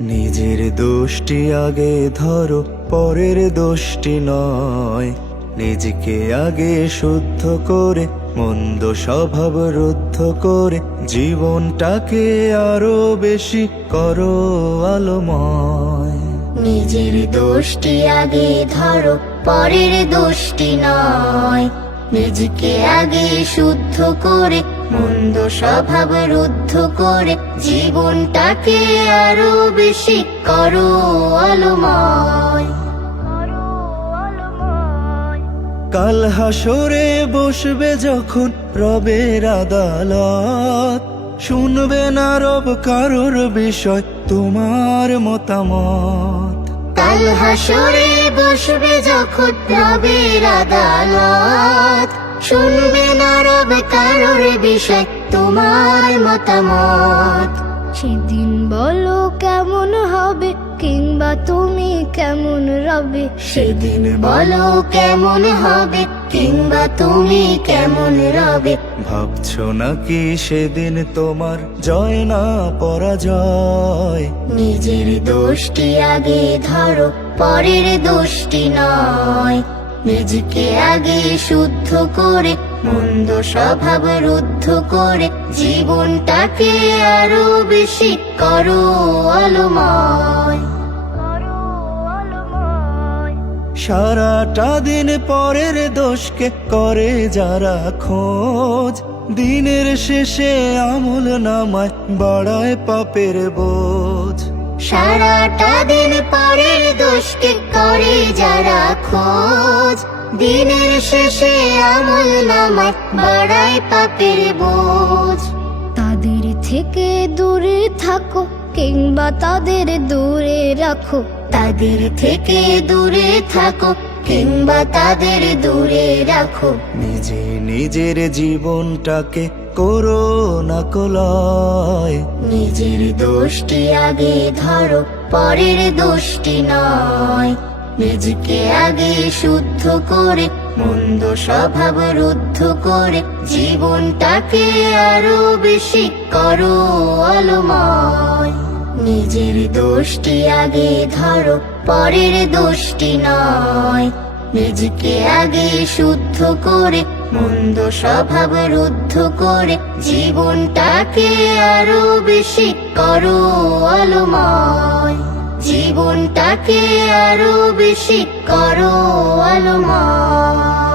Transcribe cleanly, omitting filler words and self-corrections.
নিজের দোষটি আগে ধরো, পরের দোষটি নয়। নিজেকে আগে শুদ্ধ করে, মন্দ স্বভাব রুদ্ধ করে, জীবনটাকে আরো বেশি করো আলোময়। নিজের দোষটি আগে ধরো, পরের দোষটি নয়। নিজেকে আগে শুদ্ধ করে, মন্দ স্বভাব রুদ্ধ করে, জীবনটাকে আরো বেশি করো আলোময়। কাল হাসরে বসবে যখন রবের আদালত, শুনবে না রব কারোর বিষয় তোমার মতামত। কাল হাসরে বসবে যখন রবের আদালত, শুনবে না রব কারোর বিষয় তোমার মতামত। সেদিন বলো কেমন হবে, কিংবা তুমি কেমন রবে। সেদিন বলো কেমন হবে, কিংবা তুমি কেমন রবে। ভাবছো নাকি সেদিন তোমার জয় না পরাজয়? নিজের দোষটি আগে ধরো, পরের দোষটি নয়। নিজেকে আগে শুদ্ধ করে, মন্দ স্বভাব রুদ্ধ করে, জীবনটাকে আরো বেশি করো আলোময়। সারাটা দিন পরের দোষকে করে যারা খোঁজ, দিনের শেষে আমল নামায় বাড়ায় পাপের বোঝ। সারাটা দিন পরের দোষকে করে যারা খোঁজ, দিনের শেষে আমল নামায় বাড়ায় পাপের বোঝ। তাদের থেকে দূরে থাকো, কিংবা তাদের দূরে রাখো। তাদের থেকে দূরে থাকো, কিংবা তাদের দূরে রাখো। নিজে নিজের জীবনটাকে করো না কলয়। নিজের দোষটি আগে ধরো, পরের দোষটি নয়। নিজেকে আগে শুদ্ধ করে, মন্দ স্বভাব রুদ্ধ করে, জীবনটাকে আরো বেশি করো আলোময়। নিজের দোষটি আগে ধরো, পরের দোষটি নয়। নিজেকে আগে শুদ্ধ করে, মন্দ স্বভাব রুদ্ধ করে, জীবনটাকে আরো বেশি করো আলোময়। জীবনটাকে আরো বেশি করো আলোময়।